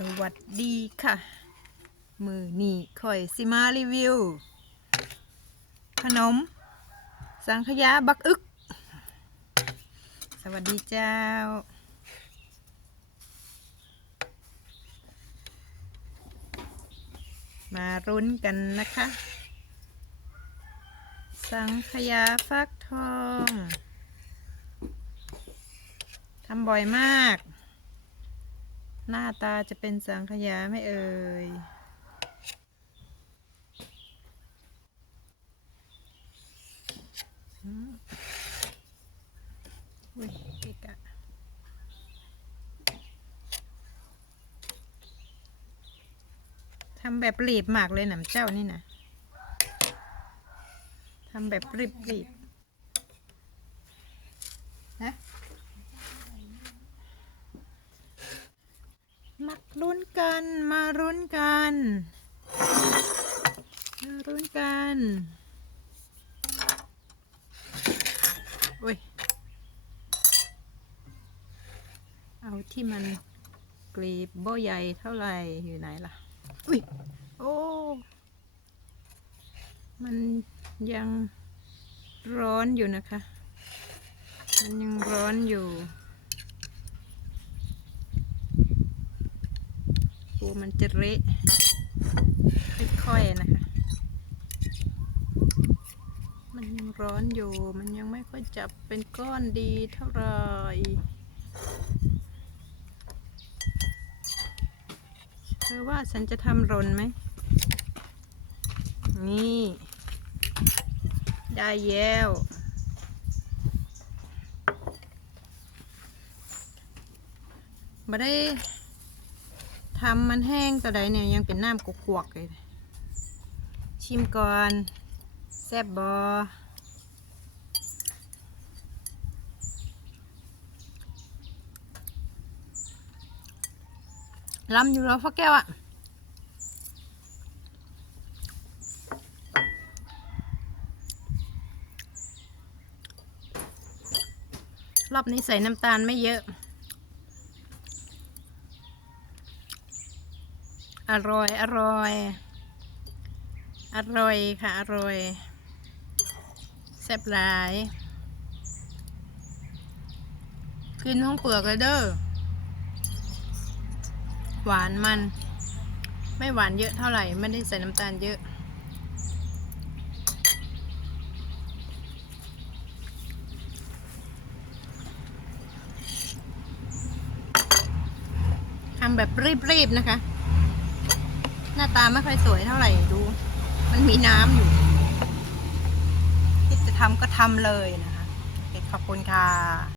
สวัสดีค่ะ มือนี่ข่อยสิมารีวิว ขนม สังขยาบักอึก สวัสดีเจ้า มารุ้นกันนะคะ สังขยาฟักทอง ทำบ่อยมาก หน้าตาจะเป็นสังขยาไม่เอ่ย อุ้ยเกะกะทำแบบรีบมากเลยหนำเจ้านี่นะทำแบบรีบรีบนะ มักลุ้นกันมารุ้นกันมารุ้นกันอุ้ยเอาที่มันกรีบโบใหญ่เท่าไหร่อยู่ไหนล่ะอุ้ยโอ้มันยังร้อนอยู่นะคะ มันยังร้อนอยู่ัวมันจะเละค่อยๆนะคะ มันยังร้อนอยู่ มันยังไม่ค่อยจับเป็นก้อนดีเท่าไหร่เธอว่าฉันจะทำรนไหม นี่ ได้แล้วมาได้ ทำมันแห้งต่อใดเนี่ยยังเป็นน้ำกวกๆเลย ชิมก่อน แซ่บบอล้ำอยู่แล้วฟักแก้วอะรอบนี้ใส่น้ำตาลไม่เยอะ อร่อยอร่อย อร่อยค่ะ อร่อยแซ่บหลาย กินท้องเปลือกเลยเด้อหวานมัน ไม่หวานเยอะเท่าไหร่ ไม่ได้ใส่น้ำตาลเยอะทำแบบรีบๆนะคะ หน้าตาไม่ค่อยสวยเท่าไหร่ดู มันมีน้ำอยู่ที่จะทำก็ทำเลยนะคะขอบคุณค่ะ